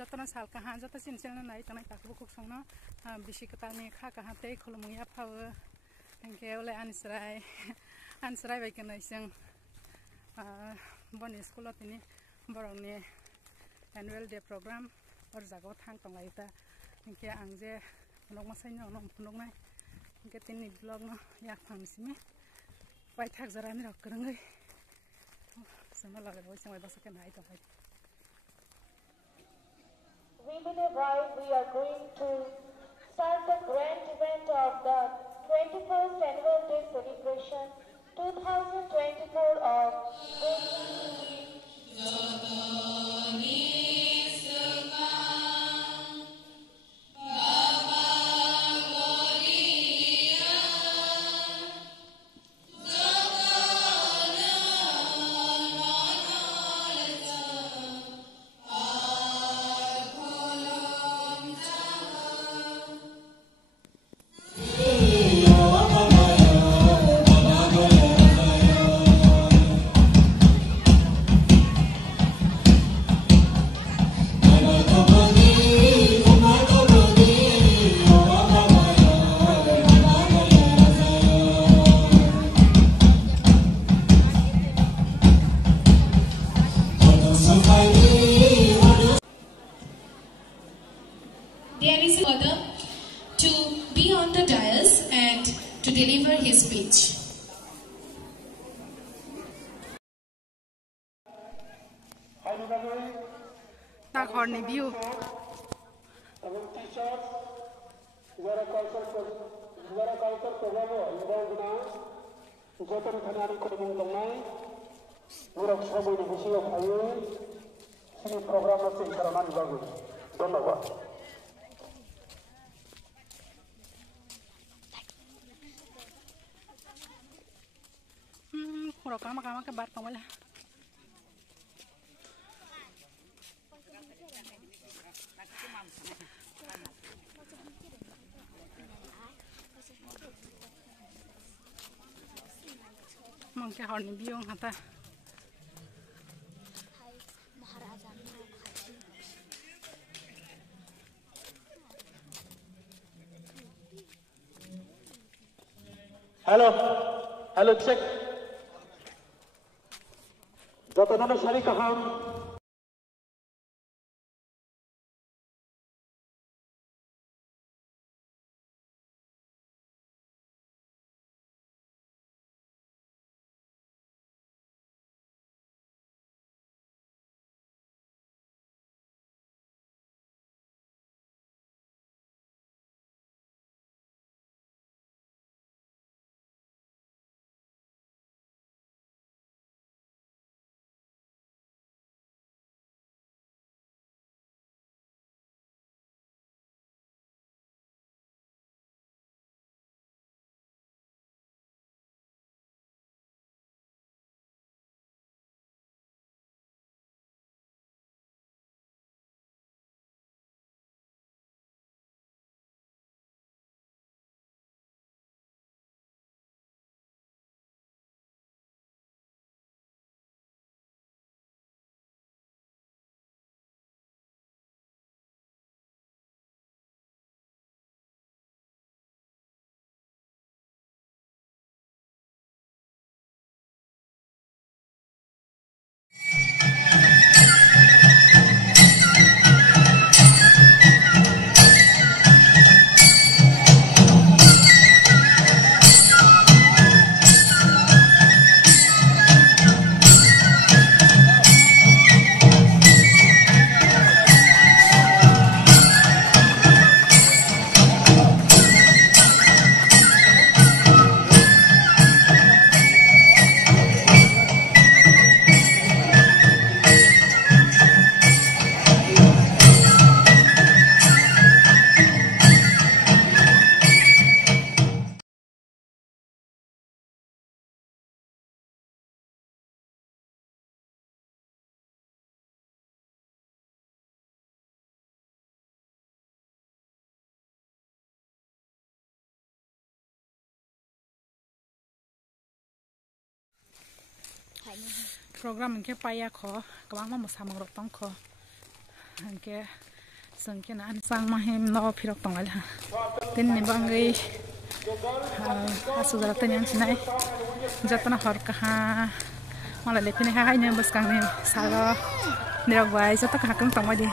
जतना साल कहाँ जता चिनसिल नाय तनाय ताकबो कुक संनो बिसि कतानि खा कहाँ ते खलमुया फाव इनके ओले आनसराय बायकन जों बन स्कुलाव तिनि बरंनि एनुवेल डे प्रग्राम और जागाव थां तंलायता इनके आं जे नगमासायनि उनाव फुनदोंनाय इनके तिनि ब्लग न याक फांसिमे बाय थाक जरानि रक रोंगै जोंना लागै जों बाय बासके नाय तबाय Women Arrive, we are going to start the grand event of the 21st Annual Day Celebration 2024 of There is a father to be on the dais and to deliver his speech. Tak horny view. Kama ke bar kamala. Mangke horni biong hata. Hello, check. Jatana sari kaham. Program mungkin payah kok, kebang mau sama rotong kok, mungkin sangkena an sang mahim no phirok tongal ha tin ni bangai asu jara tan yang sinai jatna hor ka ha mala lepine ha ne bas kang ne saga nirok bai jata ka kang tongwa di